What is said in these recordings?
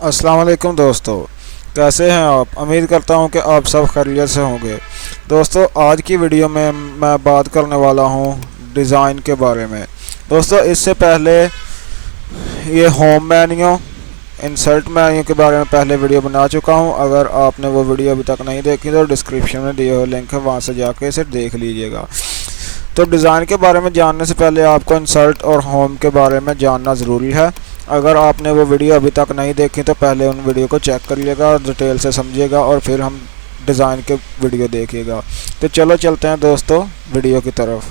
अस्सलाम वालेकुम दोस्तों, कैसे हैं आप। उम्मीद करता हूं कि आप सब खैरियत से होंगे। दोस्तों, आज की वीडियो में मैं बात करने वाला हूं डिज़ाइन के बारे में। दोस्तों, इससे पहले ये होम मेन्यू, इंसर्ट मेन्यू के बारे में पहले वीडियो बना चुका हूं। अगर आपने वो वीडियो अभी तक नहीं देखी तो डिस्क्रिप्शन में दिए हुए लिंक है, वहां से जाके इसे देख लीजिएगा। तो डिज़ाइन के बारे में जानने से पहले आपको इंसर्ट और होम के बारे में जानना ज़रूरी है। अगर आपने वो वीडियो अभी तक नहीं देखी तो पहले उन वीडियो को चेक करिएगा और डिटेल से समझिएगा और फिर हम डिज़ाइन के वीडियो देखिएगा। तो चलो चलते हैं दोस्तों वीडियो की तरफ।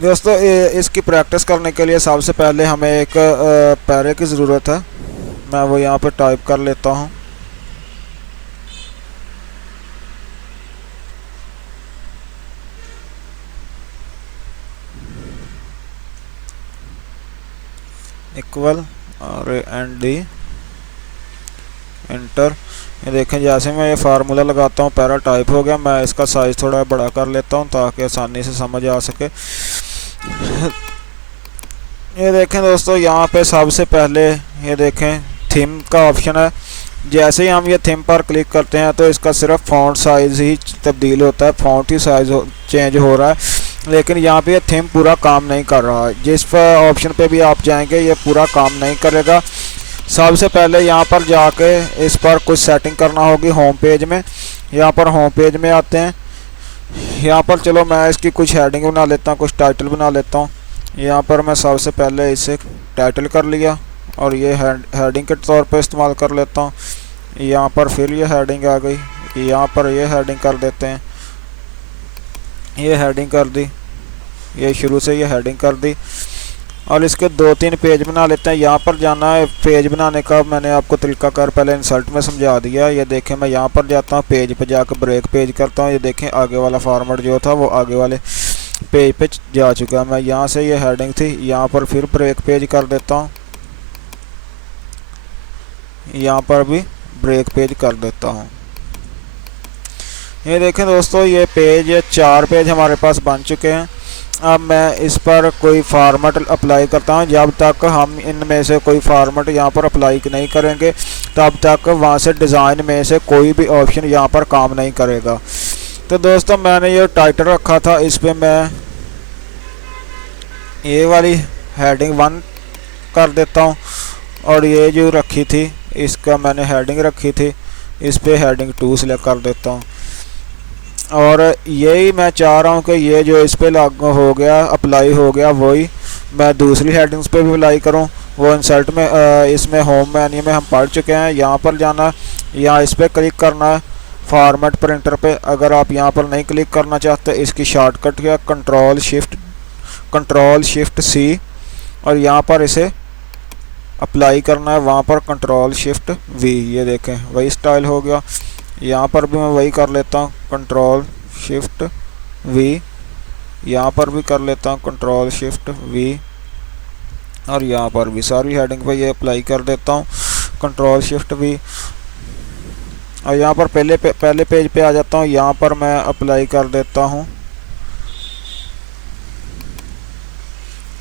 दोस्तों, इसकी प्रैक्टिस करने के लिए सबसे पहले हमें एक पैरे की ज़रूरत है। मैं वो यहाँ पर टाइप कर लेता हूँ। Equal RAND inter. ये देखें, जैसे मैं ये फार्मूला लगाता हूँ पैरा टाइप हो गया। मैं इसका साइज़ थोड़ा बड़ा कर लेता हूँ ताकि आसानी से समझ आ सके। ये देखें दोस्तों, यहाँ पे सबसे पहले ये देखें थीम का ऑप्शन है। जैसे ही हम ये थीम पर क्लिक करते हैं तो इसका सिर्फ फ़ॉन्ट साइज़ ही तब्दील होता है, फ़ॉन्ट ही साइज़ चेंज हो रहा है। लेकिन यहाँ पे ये थीम पूरा काम नहीं कर रहा है। जिस पर ऑप्शन पे भी आप जाएंगे ये पूरा काम नहीं करेगा। सबसे पहले यहाँ पर जाके इस पर कुछ सेटिंग करना होगी होम पेज में। यहाँ पर होम पेज में आते हैं। यहाँ पर चलो मैं इसकी कुछ हेडिंग बना लेता हूँ, कुछ टाइटल बना लेता हूँ। यहाँ पर मैं सबसे पहले इसे टाइटल कर लिया और ये हेडिंग के तौर पे इस्तेमाल कर लेता हूँ। यहाँ पर फिर ये हेडिंग आ गई, यहाँ पर ये हेडिंग कर देते हैं। ये हेडिंग कर दी, ये शुरू से ये हेडिंग कर दी और इसके 2-3 पेज बना लेते हैं। यहाँ पर जाना है, पेज बनाने का मैंने आपको तरीकाकार पहले इंसर्ट में समझा दिया। ये देखें, मैं यहाँ पर जाता हूँ, पेज पे जाकर ब्रेक पेज करता हूँ। ये देखें, आगे वाला फॉर्मेट जो था वो आगे वाले पेज पे जा चुका है। मैं यहाँ से ये हेडिंग थी, यहाँ पर फिर ब्रेक पेज कर देता हूँ, यहाँ पर भी ब्रेक पेज कर देता हूँ। ये देखें दोस्तों, ये 4 पेज हमारे पास बन चुके हैं। अब मैं इस पर कोई फार्मेट अप्लाई करता हूँ। जब तक हम इनमें से कोई फार्मेट यहाँ पर अप्लाई नहीं करेंगे तब तक वहाँ से डिज़ाइन में से कोई भी ऑप्शन यहाँ पर काम नहीं करेगा। तो दोस्तों, मैंने ये टाइटल रखा था, इस पर मैं ये वाली हेडिंग 1 कर देता हूँ और ये जो रखी थी इसका मैंने हेडिंग रखी थी, इस पर हेडिंग 2 सेलेक्ट कर देता हूँ। और यही मैं चाह रहा हूँ कि ये जो इस पे लागू हो गया, अप्लाई हो गया, वही मैं दूसरी हेडिंग्स पे भी अप्लाई करूँ। वो इंसर्ट में इसमें होम मेन्यू में हम पढ़ चुके हैं। यहाँ पर जाना, यहाँ इस पर क्लिक करना है फॉर्मेट प्रिंटर पे। अगर आप यहाँ पर नहीं क्लिक करना चाहते, इसकी शॉर्टकट क्या, कंट्रोल शिफ्ट C और यहाँ पर इसे अप्लाई करना है। वहाँ पर कंट्रोल शिफ्ट V। ये देखें, वही स्टाइल हो गया। यहाँ पर भी मैं वही कर लेता हूँ, कंट्रोल शिफ्ट V। यहाँ पर भी कर लेता हूँ कंट्रोल शिफ्ट V और यहाँ पर भी सारी हेडिंग पे ये अप्लाई कर देता हूँ, कंट्रोल शिफ्ट V। और यहाँ पर पहले पेज पे आ जाता हूँ। यहाँ पर मैं अप्लाई कर देता हूँ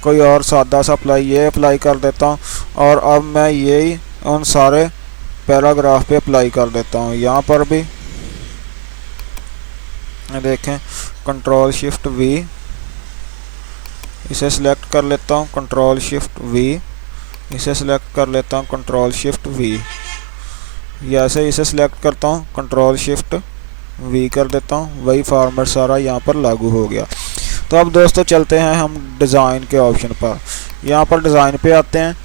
कोई और सादा सा ये अप्लाई कर देता हूँ। और अब मैं यही उन सारे पैराग्राफ पे अप्लाई कर देता हूँ। यहाँ पर भी देखें, कंट्रोल शिफ्ट V, इसे सिलेक्ट कर लेता हूँ, कंट्रोल शिफ्ट V, इसे सिलेक्ट कर लेता हूँ, कंट्रोल शिफ्ट V। ऐसे इसे सिलेक्ट करता हूँ, कंट्रोल शिफ्ट V कर देता हूँ। वही फॉर्मेट सारा यहाँ पर लागू हो गया। तो अब दोस्तों चलते हैं हम डिज़ाइन के ऑप्शन पर। यहाँ पर डिज़ाइन पे आते हैं।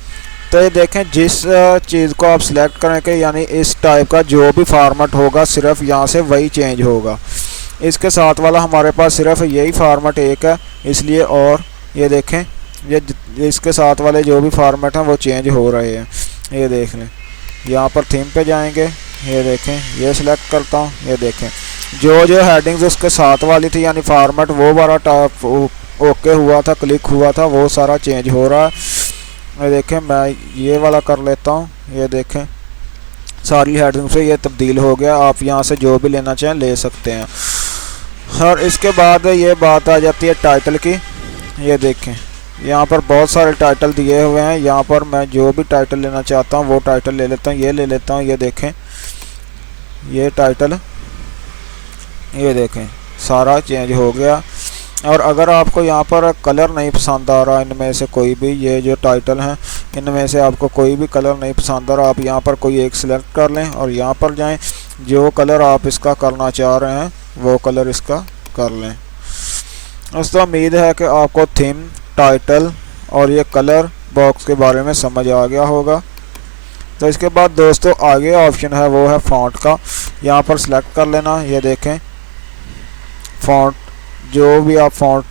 तो ये देखें, जिस चीज़ को आप सिलेक्ट करेंगे, यानी इस टाइप का जो भी फॉर्मेट होगा सिर्फ यहाँ से वही चेंज होगा। इसके साथ वाला हमारे पास सिर्फ यही फॉर्मेट एक है, इसलिए। और ये देखें, ये इसके साथ वाले जो भी फॉर्मेट हैं वो चेंज हो रहे हैं। ये देख लें, यहाँ पर थीम पे जाएंगे, ये देखें, ये सिलेक्ट करता हूँ। ये देखें, जो हेडिंग्स उसके साथ वाली थी यानी फॉर्मेट वो वाला ओके हुआ था, क्लिक हुआ था, वो सारा चेंज हो रहा है। ये देखें, मैं ये वाला कर लेता हूँ। ये देखें, सारी हेडिंग से ये तब्दील हो गया। आप यहाँ से जो भी लेना चाहें ले सकते हैं। और इसके बाद ये बात आ जाती है टाइटल की। ये देखें, यहाँ पर बहुत सारे टाइटल दिए हुए हैं। यहाँ पर मैं जो भी टाइटल लेना चाहता हूँ वो टाइटल ले लेता हूँ। ये ले लेता हूँ, ये देखें ये टाइटल, ये देखें सारा चेंज हो गया। और अगर आपको यहाँ पर कलर नहीं पसंद आ रहा इनमें से कोई भी, ये जो टाइटल हैं इनमें से आपको कोई भी कलर नहीं पसंद आ रहा, आप यहाँ पर कोई एक सिलेक्ट कर लें और यहाँ पर जाएं, जो कलर आप इसका करना चाह रहे हैं वो कलर इसका कर लें। दोस्तों उम्मीद है कि आपको थीम, टाइटल और ये कलर बॉक्स के बारे में समझ आ गया होगा। तो इसके बाद दोस्तों आगे ऑप्शन है वो है फ़ॉन्ट का। यहाँ पर सिलेक्ट कर लेना, ये देखें फ़ॉन्ट, जो भी आप फ़ॉन्ट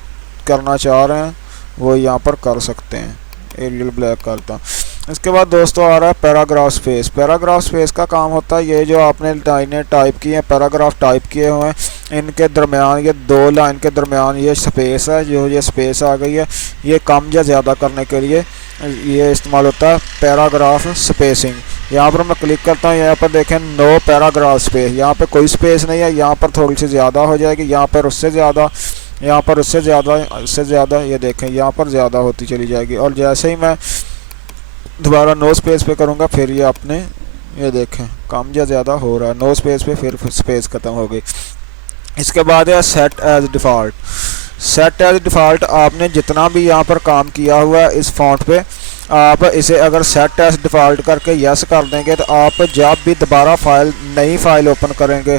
करना चाह रहे हैं वो यहाँ पर कर सकते हैं। एरियल ब्लैक करता हूँ। इसके बाद दोस्तों आ रहा है पैराग्राफ स्पेस। पैराग्राफ स्पेस का काम होता है ये जो आपने लाइनें टाइप की हैं, पैराग्राफ टाइप किए हुए हैं, इनके दरमियान ये दो लाइन के दरमियान ये स्पेस है, जो ये स्पेस आ गई है, ये कम या ज़्यादा करने के लिए ये इस्तेमाल होता है पैराग्राफ स्पेसिंग। यहाँ पर मैं क्लिक करता हूँ, यहाँ पर देखें नो पैराग्राफ स्पेस, यहाँ पे कोई स्पेस नहीं है। यहाँ पर थोड़ी सी ज़्यादा हो जाएगी, यहाँ पर उससे ज़्यादा, यहाँ पर उससे ज़्यादा, इससे ज़्यादा, ये देखें यहाँ पर ज़्यादा होती चली जाएगी। और जैसे ही मैं दोबारा नो स्पेस पे करूँगा फिर ये अपने, ये देखें कम या ज़्यादा हो रहा है, नो स्पेस पे फिर स्पेस ख़त्म हो गई। इसके बाद है set as default. Set as default आपने जितना भी यहाँ पर काम किया हुआ है इस फॉन्ट पे, आप इसे अगर सेट एज डिफ़ॉल्ट करके यस कर देंगे तो आप जब भी दोबारा नई फाइल ओपन करेंगे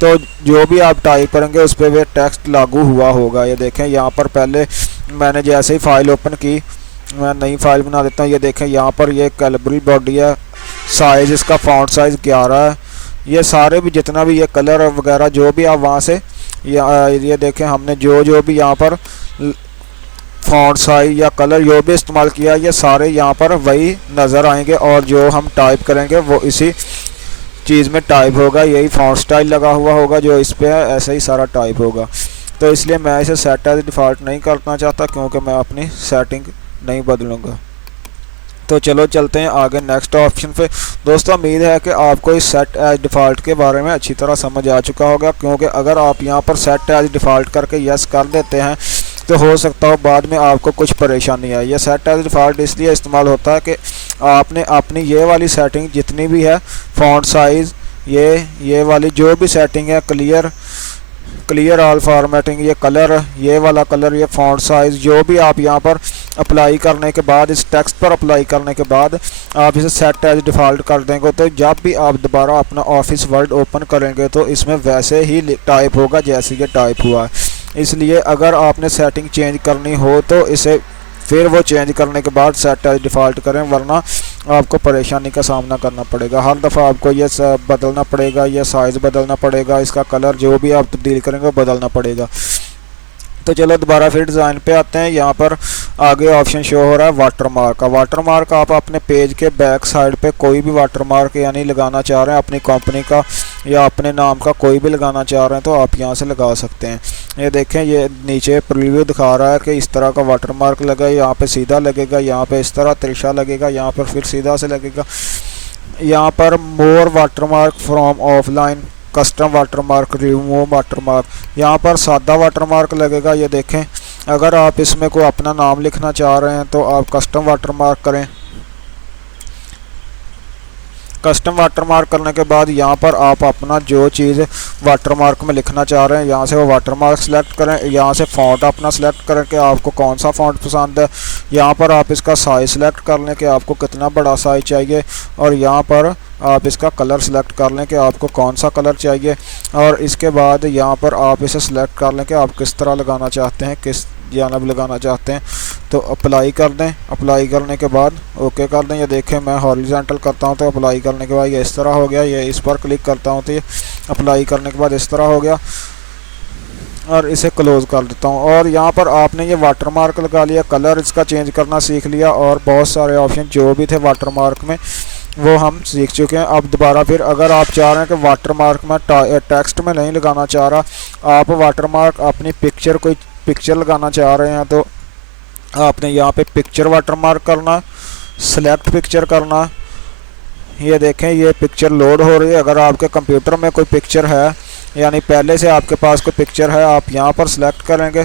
तो जो भी आप टाइप करेंगे उस पर वे टेक्स्ट लागू हुआ होगा। ये देखें यहाँ पर पहले मैंने जैसे ही फ़ाइल ओपन की, मैं नई फाइल बना देता हूँ। ये देखें यहाँ पर ये कैलिब्री बॉडी है, साइज़ इसका फ़ॉन्ट साइज़ 11 है। ये सारे भी जितना भी ये कलर वगैरह जो भी आप वहाँ से ये देखें हमने जो भी यहाँ पर फ़ॉन्ट साइज या कलर जो भी इस्तेमाल किया ये सारे यहाँ पर वही नज़र आएंगे और जो हम टाइप करेंगे वो इसी चीज़ में टाइप होगा। यही फ़ॉन्ट स्टाइल लगा हुआ होगा जो इस पे है, ऐसा ही सारा टाइप होगा। तो इसलिए मैं इसे सेट एज डिफ़ॉल्ट नहीं करना चाहता क्योंकि मैं अपनी सेटिंग नहीं बदलूँगा। तो चलो चलते हैं आगे नेक्स्ट ऑप्शन पे। दोस्तों उम्मीद है कि आपको इस सेट एज डिफ़ॉल्ट के बारे में अच्छी तरह समझ आ चुका होगा, क्योंकि अगर आप यहाँ पर सेट एज डिफ़ॉल्ट करके यस कर देते हैं तो हो सकता हो बाद में आपको कुछ परेशानी आए। यह सेट एज डिफ़ॉल्ट इसलिए इस्तेमाल होता है कि आपने अपनी ये वाली सेटिंग जितनी भी है, फ़ॉन्ट साइज़, ये वाली जो भी सेटिंग है, क्लियर ऑल फॉर्मेटिंग, ये कलर, ये वाला कलर, ये फ़ॉन्ट साइज़, जो भी आप यहाँ पर अप्लाई करने के बाद, इस टेक्स्ट पर अप्लाई करने के बाद आप इसे सेट एज डिफ़ॉल्ट कर देंगे तो जब भी आप दोबारा अपना ऑफिस वर्ड ओपन करेंगे तो इसमें वैसे ही टाइप होगा जैसे ये टाइप हुआ है। इसलिए अगर आपने सेटिंग चेंज करनी हो तो इसे फिर वो चेंज करने के बाद सेट एज डिफ़ॉल्ट करें, वरना आपको परेशानी का सामना करना पड़ेगा। हर दफ़ा आपको ये बदलना पड़ेगा, ये साइज़ बदलना पड़ेगा, इसका कलर जो भी आप तब्दील करेंगे बदलना पड़ेगा। तो चलो दोबारा फिर डिज़ाइन पे आते हैं। यहाँ पर आगे ऑप्शन शो हो रहा है वाटर मार्क का। वाटर मार्क आप अपने पेज के बैक साइड पे कोई भी वाटर मार्क यानी लगाना चाह रहे हैं, अपनी कंपनी का या अपने नाम का कोई भी लगाना चाह रहे हैं तो आप यहाँ से लगा सकते हैं। ये देखें ये नीचे प्रीव्यू दिखा रहा है कि इस तरह का वाटर मार्क लगा, यहाँ पे सीधा लगेगा, यहाँ पे इस तरह तिरछा लगेगा, यहाँ पर फिर सीधा से लगेगा। यहाँ पर more water mark from offline, custom water mark, remove water mark, यहाँ पर सादा वाटर मार्क लगेगा। ये देखें अगर आप इसमें कोई अपना नाम लिखना चाह रहे हैं तो आप कस्टम वाटर मार्क करें। कस्टम वाटर मार्क करने के बाद यहाँ पर आप अपना जो चीज़ वाटर मार्क में लिखना चाह रहे हैं यहाँ से वो वाटर मार्क सेलेक्ट करें। यहाँ से फ़ॉन्ट अपना सेलेक्ट करें कि आपको कौन सा फ़ॉन्ट पसंद है। यहाँ पर आप इसका साइज़ सेलेक्ट कर लें कि आपको कितना बड़ा साइज़ चाहिए, और यहाँ पर आप इसका कलर सेलेक्ट कर लें कि आपको कौन सा कलर चाहिए, और इसके बाद यहाँ पर आप इसे सेलेक्ट कर लें कि आप किस तरह लगाना चाहते हैं, किस जानब लगाना चाहते हैं। तो अप्लाई कर दें। अप्लाई करने के बाद ओके कर दें। ये देखें मैं हॉरिजॉन्टल करता हूं तो अप्लाई करने के बाद ये इस तरह हो गया। ये इस पर क्लिक करता हूं तो ये अप्लाई करने के बाद इस तरह हो गया, और इसे क्लोज़ कर देता हूं। और यहाँ पर आपने ये वाटर मार्क लगा लिया, कलर इसका चेंज करना सीख लिया, और बहुत सारे ऑप्शन जो भी थे वाटर मार्क में वो हम सीख चुके हैं। अब दोबारा फिर अगर आप चाह रहे हैं कि वाटर मार्क में टेक्स्ट में नहीं लगाना चाह रहा, आप वाटर मार्क अपनी पिक्चर, कोई पिक्चर लगाना चाह रहे हैं तो आपने यहाँ पे पिक्चर वाटर मार्क करना, सेलेक्ट पिक्चर करना। ये देखें ये पिक्चर लोड हो रही है। अगर आपके कंप्यूटर में कोई पिक्चर है यानी पहले से आपके पास कोई पिक्चर है, आप यहाँ पर सेलेक्ट करेंगे।